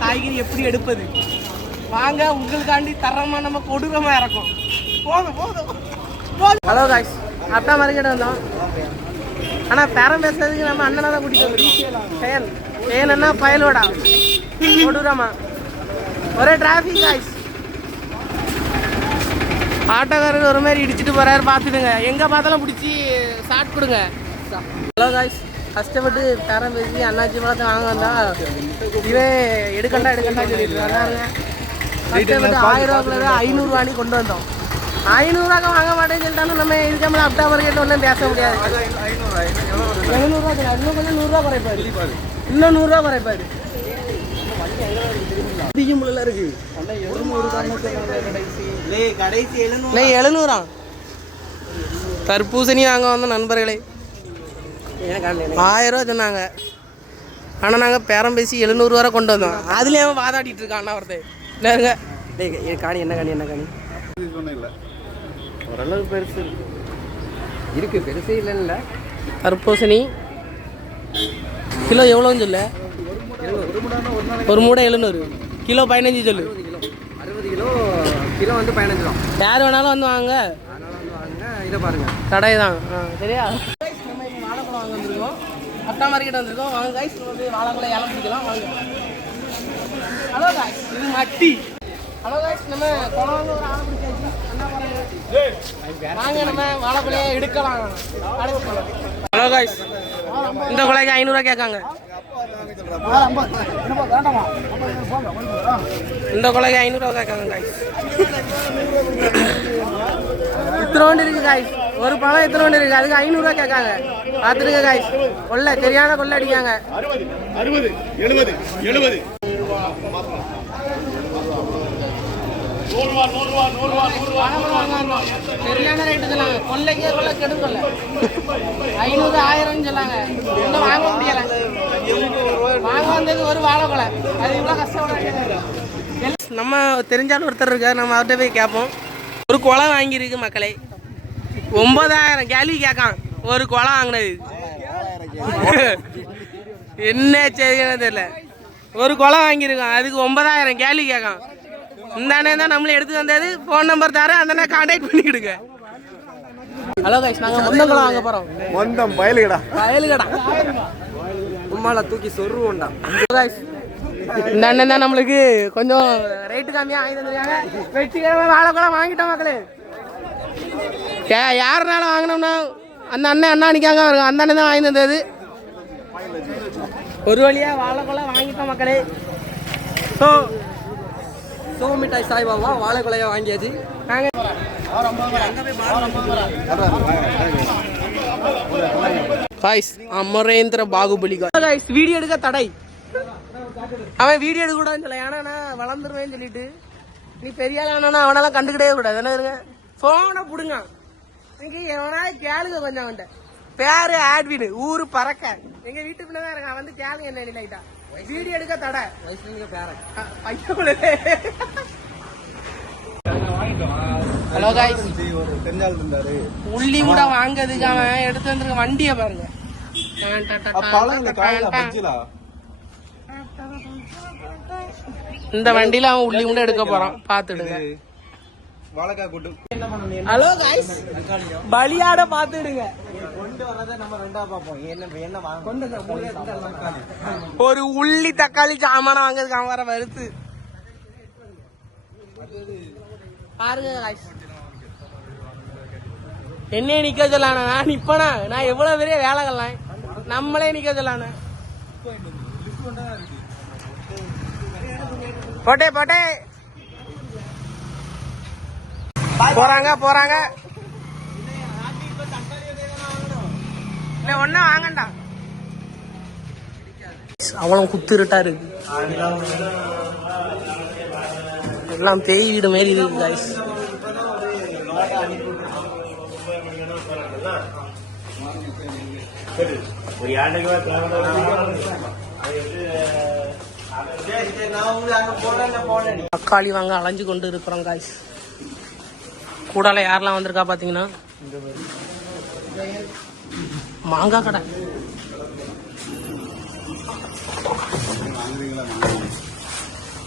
காய்கறி எப்படி எடுப்பது வாங்க உங்களுக்காண்டி தரமா நம்ம கொடூரமா இறக்கும். போதும் போதும். ஹலோ காய்ஸ், அத்தா மார்க்கெட் வந்தோம். ஆனால் பேரம் பேசுறதுக்கு நம்ம அண்ணனை தான் கூட்டிகிட்டு வந்துருக்கோம். ஏன்னா பயலோடா கொடூரமா ஒரே டிராஃபிக் காய்ஸ். ஆட்டோக்காரர் ஒரு மாதிரி இடிச்சிட்டு போறாரு, பார்த்துடுங்க. எங்கே பார்த்தாலும் பிடிச்சி ஷார்ட் கொடுங்க. ஹலோ காய்ஸ், கஷ்டப்பட்டு பேரம் பேசி அண்ணாச்சி பழத்தை வாங்க வந்தா இவன் எடுக்கண்டா சொல்லிட்டு வந்தாருங்க. கஷ்டப்பட்டு 1000 ரூபாக்குள்ள 500 ரூபாணி கொண்டு வந்தோம். 500 ரூபாய்க்கு வாங்க மாட்டேன்னு சொல்லிட்டாலும் நம்ம இதுக்கு அப்டா மார்க்கெட் ஒன்றும் பேச முடியாது. 700 ரூபா இன்னும் கொஞ்சம் 100 ரூபா குறைப்பாரு, இன்னும் 100 ரூபா குறைப்பாரு. இருக்கு 700 தர்பூசணி வாங்க வந்த நண்பர்களே 1000 ரூபா சொன்னாங்க. ஆனால் நாங்கள் பேரம் பேசி 700 ரூபா கொண்டு வந்தோம். அதுலேயே அவன் வாதாடிட்டு இருக்கான் அண்ணா ஒருத்தர். இல்லைங்க காணி என்ன இல்லை ஓரளவு பெருசு இருக்கு, பெருசு இல்லைன்னு. தர்பூசணி கிலோ எவ்வளோன்னு சொல்ல? ஒரு மூடை 700, கிலோ 15 சொல்லு. 60 கிலோ கிலோ வந்து 15 ரூபா. யார் வேணாலும் வந்து வாங்க, இதை பாருங்க கடை தான். சரியா? நம்ம இப்போ வாழைப்பழம் வாங்க வந்துருக்கோம், அத்தா மார்க்கெட் வந்திருக்கோம். வாங்க காய்ஸ், வந்து வாழைப்பழம் இலை பிடிக்கலாம் வாங்க. ஹலோ காய்ஸ், இது மட்டி. ஹலோ காய்ஸ், நம்ம குழந்தை ஒரு ஆளை பிடிச்சாச்சு. வாங்க நம்ம வாழைப்பழையை எடுக்கலாம். ஹலோ காய்ஸ், இந்த கொலைக்கு 500 ரூபா கேட்காங்க. இந்த கொலைக்கு 500 ரூபா கேட்காங்க காய்ஸ். இத்தனோண்டு இருக்கு காய்ஸ், ஒரு பழம் இத்தனோண்டு இருக்கு, அதுக்கு 500 ரூபா கேட்காங்க. பார்த்துருங்க காய்ஸ், கொள்ளை சரியான கொள்ளை அடிக்காங்க. 60 70 70 சரியான ரேட்டு சொல்லாங்க. கொள்ளைக்கே கொள்ளை கெடுக்கல 500 1000 சொல்லாங்க. இன்னும் வாங்க முடியல. வாங்க வந்தது ஒரு வாழைப்பழம், அது இவ்வளோ கஷ்டப்பட. நம்ம தெரிஞ்சாலும் ஒருத்தர் இருக்கார், நம்ம அவர்கிட்ட போய் கேட்போம். ஒரு குளம் வாங்கியிருக்கு மக்களே, 9000 கேள்வி கேட்கான். ஒரு குளம் வாங்கினது என்ன செய்யணும் தெரியல. ஒரு குளம் வாங்கியிருக்கான், அதுக்கு 9000 கேள்வி கேட்கான். இந்த அண்ணன் தான் நம்மளே எடுத்து வந்தது. ஃபோன் நம்பர் தரேன், அந்த அண்ணன் கான்டாக்ட் பண்ணிக்கிடுங்க. ஹலோ கைஸ், நாங்கள் மொந்தங்குளம் வாங்க போகிறோம். மொந்தம் பயலுகடா உம்மால தூக்கி சொருவோண்டா. கைஸ், இந்த அண்ணன் தான் நம்மளுக்கு கொஞ்சம் ரேட்டு கம்மியாக வாங்கி தந்துருக்காங்க. வெற்றிகரமாக வாழைப்பழம் வாங்கிட்டோம் மக்களே. யாருனாலும் வாங்கினோம்னா அந்த அண்ணன் நிற்காங்க, அந்த அண்ணன் தான் வாங்கி தந்தது. ஒரு வழியாக வாழைப்பழம் வாங்கிட்டோம் மக்களே. ஸோ மிட்டாய் சாய்பாபா வாழைப்பழையை வாங்கியாச்சு. Guys, Amarendra Baahubali guys video எடுக்க தடை. அவன் வீடியோ எடுக்க கூடாதுன்னு சொல்ல, ஏன்னா நான் வளர்ந்துருவேன்னு சொல்லிட்டு. நீ பெரிய ஆளானா அவனெல்லாம் கண்டுக்கிட்டே கூடாது. என்ன இருங்க, ஃபோனை பிடுங்க. எவனா கேளுங்க கொஞ்சம். அவன்கிட்ட பேரு ஆட்வின், ஊரு பறக்க, எங்க வீட்டு பின்னதான் இருக்கான். வந்து கேளுங்க என்ன லைட்டா வீடியோ எடுக்க தடை. ஹலோ காய்ஸ், உள்ளி கூட வாங்கிறதுக்கு அவன் எடுத்து வந்துருக்க வண்டியை பாருங்க. இந்த வண்டியில அவன் உள்ளி கூட எடுக்க போறான், பாத்துடுங்க. Hello guys, பலியாட பாத்துடுங்க. ஒரு உள்ளி தக்காளி சாமான வாங்குறதுக்கு அவன் வர வருத்து பாருங்க காய்ஸ். என்ன நிக்க சொல்லான, நான் நிப்பனா? நான் எவ்வளவு பெரிய வேலைகள்லாம் நம்மளே நிக்க சொல்லான. போட்டே போறாங்க. ஒன்னா வாங்கண்டா, அவளும் குத்துருட்டா இருக்கு. எல்லாம் பேய் வீடு மாரி இருக்கு காய்ஸ். தக்காளி வாங்க அலைஞ்சு கொண்டு இருக்கிறோம் காய்ஸ். கூடால யாரெல்லாம் வந்திருக்கா பாத்தீங்கன்னா, மாங்காய் கடை.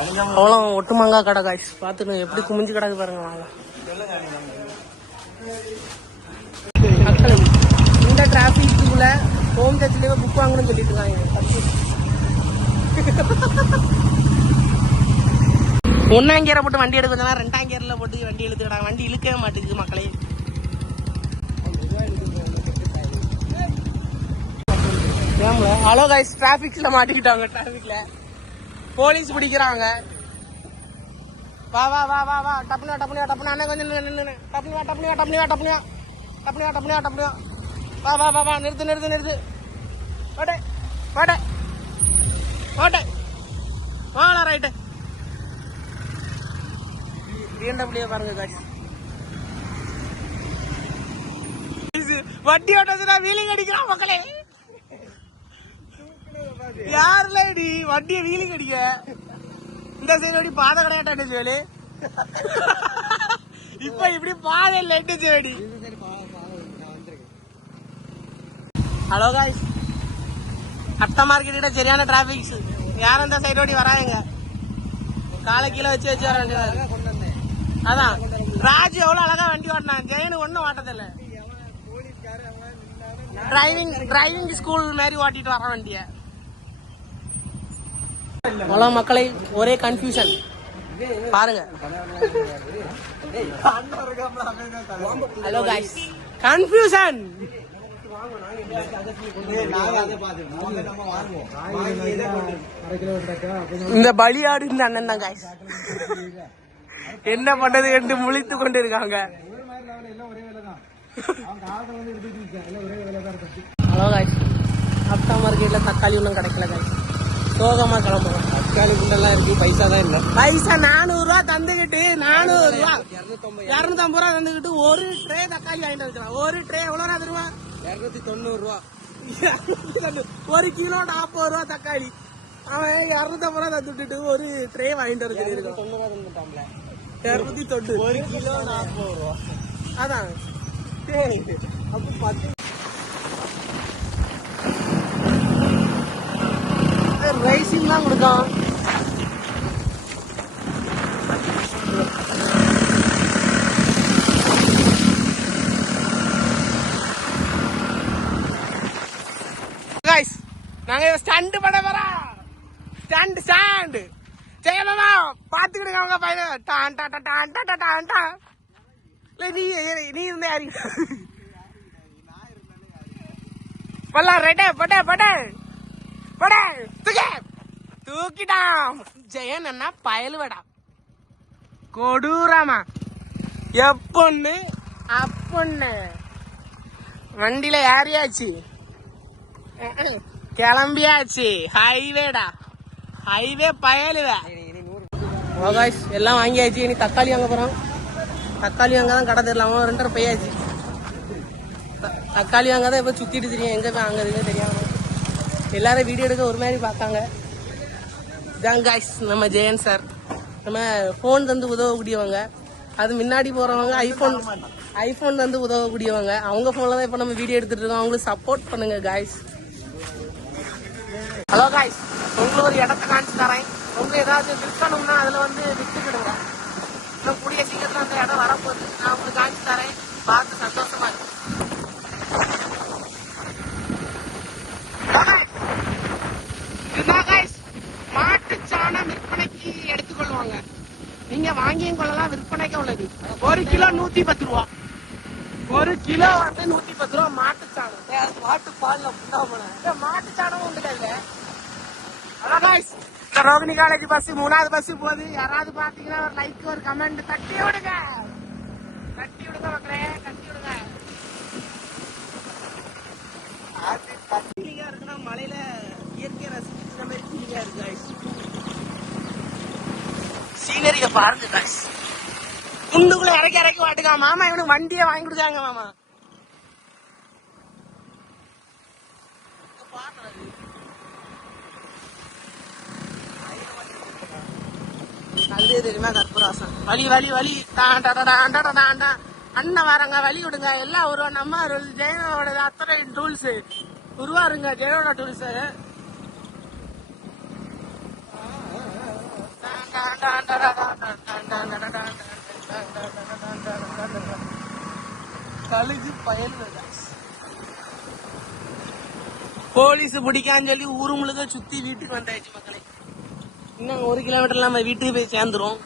அவ்வளோ ஒட்டுமாங்கா கடை காய்ஸ் பார்த்துட்டு எப்படி குமிஞ்சு கிடக்கு பாருங்க. வாங்க மக்கள், இந்த டிராஃபிக்குள்ள ஹோம் டச்லேயே புக் வாங்கணும்னு சொல்லிட்டு இருக்காங்க. ஒன்னாம் கியரை போட்டு வண்டி எடுக்கிறதுனா ரெண்டாம் கியரில் போட்டு வண்டி இழுத்துக்கிட்டாங்க. வண்டி இழுக்கவே மாட்டேங்குது மக்களே. ஹலோ கைஸ், டிராஃபிக்ல மாட்டிக்கிட்டாங்க. டிராஃபிக்ல போலீஸ் பிடிக்கிறாங்க. வா வா வா வா வா டப்புனியா டப்புனியா டப்புனா அண்ணா கொஞ்சம் நின்று டப்புனியா டப்புனியா டப்புனியா டப்புனியா டப்புனியா டப்புனியா டப்புனியா வா வா வா வா நிறுத்து நிறுத்து நிறுத்து வாடே வாடே வாடே வாடா ரைட்டு. BMW பாருங்க காய்ஸ். வண்டி ஓட்டா வீலிங் அடிக்கிறான் மக்களே. யாருல டி வண்டிய வீலிங் அடிக்க? இந்த சைடு வண்டி பாதை கிடையாட்டா சேவலி. இப்ப இப்படி பாதை இல்ல சேவடி. ஹலோ காய்ஸ், அட்ட மார்க்கெட்ட சரியான டிராபிக்ஸ். யாரும் இந்த சைடு ஓடி வராங்க. காலை கீழே வச்சு வச்சு வர வேண்டியதா. அதான் ராஜு எவ்வளவு அழகா வண்டி ஓட்டினான். ஜெயனு ஒன்னும் ஓட்டதில்ல. டிரைவிங் ஸ்கூல் மாதிரி ஓட்டிட்டு வர வண்டிய. ஹலோ மக்களை, ஒரே கன்ஃபியூஷன் பாருங்க. Hello guys, confusion. இந்த பலியாடு இந்த அண்ணன் தான் காய்ஸ். என்ன பண்றது என்று முழித்து கொண்டு இருக்காங்க. ஹலோ காய்ஸ், அப்டா மார்க்கெட்ல தக்காளி ஒன்றும் கிடைக்கல காய்ஸ். சோகமா கிளம்புறோம். தக்காளி குண்டெல்லாம் இருக்கு, பைசா தான் இல்ல. பைசா 400 ரூபா தந்துகிட்டு 400 ரூபா 250 ரூபா தந்துகிட்டு ஒரு ட்ரே தக்காளி வாங்கிட்டு வந்துக்கலாம். ஒரு ட்ரே எவ்வளோ தெரியுமா? 290 ரூபா. 1 கிலோ 40 ரூபா தக்காளி. அவன் 250 ரூபா தந்துட்டு ஒரு ட்ரே வாங்கிட்டு வந்து 290. 1 கிலோ 40 ரூபா. அதான் அப்ப 10 ரைசிங் தான் கொடுக்கும். गाइस, நாங்க ஸ்டண்ட் பண்ண போறோம். ஸ்டாண்ட் செய்யணுமா பாத்துக்கிடுங்க. அவங்க பையன் டான் டான் டான் டான் டான் டான். நீ இருந்தே யாரி பல்லா ரெட்டே பட்டே பட்டே படே தூக்கிட்டான். ஜெயன் அண்ணா பயலுவடா கொடூரமா. எப்பொண்ணு அப்பொண்ணு வண்டியில ஏறியாச்சு, கிளம்பியாச்சு. ஹைவேடா, ஹைவே பயலுவே. எல்லாம் வாங்கியாச்சு. இனி தக்காளி வாங்க போறோம். தக்காளி வாங்க தான் கடை தெரியல. 2.5 பையாச்சு. தக்காளி வாங்க தான் இப்ப சுத்திட்டு தெரியும். எங்க போய் வாங்குறதுன்னு தெரியாம எல்லாரும் வீடியோ எடுக்க ஒரு மாதிரி பார்த்தாங்க. இதான் காய்ஸ் நம்ம ஜெயன் சார். நம்ம ஃபோன் தந்து உதவக்கூடியவங்க. அது முன்னாடி போறவங்க ஐபோன் தந்து உதவக்கூடியவங்க. அவங்க ஃபோன்ல தான் இப்போ நம்ம வீடியோ எடுத்துட்டு இருக்கோம். அவங்களுக்கு சப்போர்ட் பண்ணுங்க காய்ஸ். ஹலோ காய்ஸ், உங்களுக்கு ஒரு இடத்த காமிச்சு தரேன். உங்களுக்கு ஏதாவது விற்கணும்னா அதில் வந்து விற்றுக்கிடுங்க. இன்னும் கூடிய சீக்கிரத்தில் அந்த இடம் வரப்போகுது. நான் உங்களுக்கு காமிச்சு தரேன். பார்த்து சந்தோஷமா இருக்கு. மாட்டுச்சாணம் விற்பனைக்கு எடுத்துக்கொள்வாங்க. நீங்க வாங்கியும் கொள்ளலாம், விற்பனைக்கு உள்ளது. 1 கிலோ 110 ரூபா. 1 கிலோ வந்து 110 ரூபா மாட்டுச்சாணம். மாட்டு பால்ல மாட்டுச்சாணம் உண்டு. ரோகிணி காலேஜ் பஸ் 3வது பஸ் போகுது. யாராவது பாத்தீங்கன்னா ஒரு லைக் ஒரு கமெண்ட் தட்டி விடுங்க. தட்டி விடுங்க மக்களே, தட்டி விடுங்க. ஃபீலிங்கா இருக்குன்னா மலையில இயற்கையை ரசிக்கிற மாதிரி ஃபீலிங்கா இருக்கு காய்ஸ். சீனரிய பாருங்க காய்ஸ். குண்டுக்குள்ள இறக்கி வாட்டுக்கா. மாமா இவனுக்கு வண்டியை வாங்கி கொடுத்தாங்க மாமா. அதுவே தெரியுமா கற்பூராசம். வலி வலி வலி டாண்டா. அண்ணன் வராங்க, வழி விடுங்க. எல்லாம் உருவா நம்ம ஜெயனோட அத்தனை டூல்ஸ் உருவாருங்க. ஜெயனோட டூல்ஸ் கழுகு பயல் போலீஸ் பிடிக்கான்னு சொல்லி ஊரு முழுக்க சுத்தி வீட்டுக்கு வந்தாச்சு மக்களே. இன்னும் 1 கிலோமீட்டர்ல நம்ம வீட்டுக்கு போய் சேர்ந்துரும்.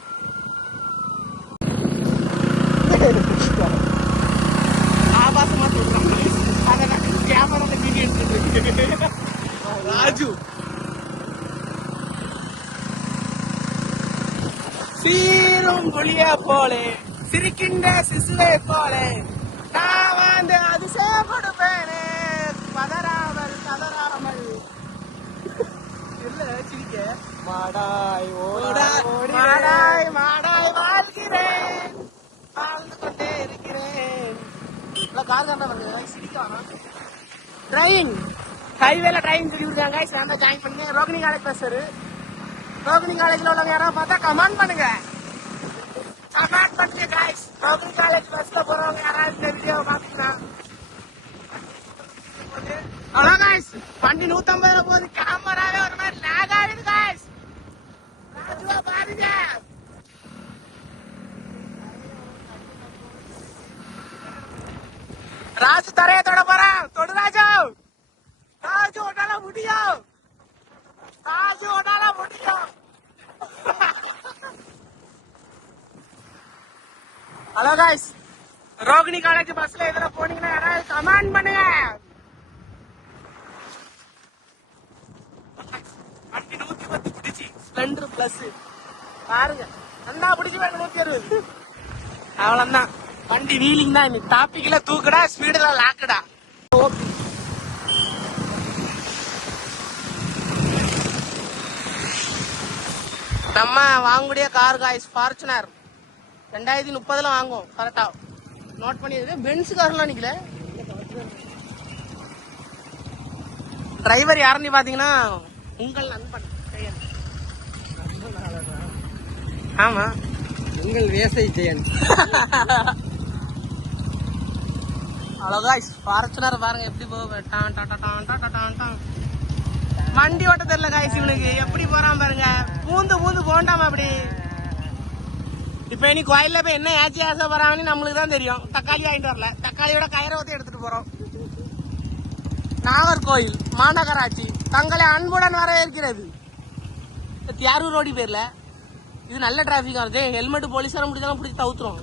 ஆபாசமா சொல்றாங்க. கேமரால வீடியோ எடுத்துட்டு ராஜு சீரும் புளிய போலே சிரிக்கின்ற சிசுவை போலே நான் வந்து அதிசயப்படுப்பேனே பதறாமல் கதறாமல் இல்ல சிரிக்க மாடாய் மாடாய் மாடாய் வாழ்கிறேன் வாழ்ந்து கொண்டே இருக்கிறேன். கார் காரணம் வருது சிரிக்க வேணாம். டிரைவிங் ஹைவேல டிரைவிங் சொல்லி கொடுத்தாங்க. நான் தான் ஜாயின் பண்ணி ரோகிணி காலேஜ் பேசுறாரு. ரோகிணி காலேஜ்ல உள்ளவங்க யாராவது பார்த்தா கமெண்ட் பண்ணுங்க. கமெண்ட் பண்ணுங்க गाइस. ரோகிணி காலேஜ் பஸ்ல போறவங்க யாராவது இந்த வீடியோ பாத்தீங்கன்னா ஹலோ गाइस. வண்டி 150ல போகுது. கேமராவே ஒரு மாதிரி லாக் ஆகுது गाइस. ராஜுவா பாருங்க. ராஜு தரைய தொட போறான். தொடு ராஜு. ராஜு உன்னால முடியும். ராஜு உன்னால முடியும். Hello guys. ரோகிணி காலேஜ் பஸ்ல எதுல போனீங்கன்னா யாராவது கமெண்ட் பண்ணுங்க. வண்டி 110 பிடிச்சி ஸ்ப்ளெண்டர் பிளஸ் பாருங்க. நல்லா பிடிச்சி வேணும் 160. அவ்வளவுதான். வண்டி வீலிங் தான். இன்னைக்கு டாபிக்ல தூக்குடா ஸ்பீடுல லாக்குடா. நம்ம வாங்கக்கூடிய கார் காய்ஸ் ஃபார்ச்சுனர் 2030 வாங்குவோம். கரெக்டா நோட் பண்ணிடுது. பென்ஸ் கார்லாம் நிக்கல. டிரைவர் யாருன்னு பாத்தீங்கன்னா உங்கள் நண்பன். ஆமா உங்கள் வேசை ஜெயன். Hello guys. ஃபார்ச்சுனர் பாருங்க எப்படி போக. வண்டி ஓட்ட தெரியல காய்ஸ் இவனுக்கு. எப்படி போறான் பாருங்க. பூந்து பூந்து போண்டாம அப்படி. இப்ப இனி கோயில்ல போய் என்ன ஏச்சி ஆசை போறாங்கன்னு நம்மளுக்கு தான் தெரியும். தக்காளி வாங்கிட்டு வரல. தக்காளியோட கயிறை ஊத்தி எடுத்துட்டு போறோம். நாகர்கோயில் மாநகராட்சி தங்களை அன்புடன் வரவேற்கிறது. தியாரூர் ரோடி பேர்ல இது நல்ல டிராபிக் ஆகுது. ஹெல்மெட் போலீஸார முடிச்சாலும் பிடிச்சி தவுத்துரும்.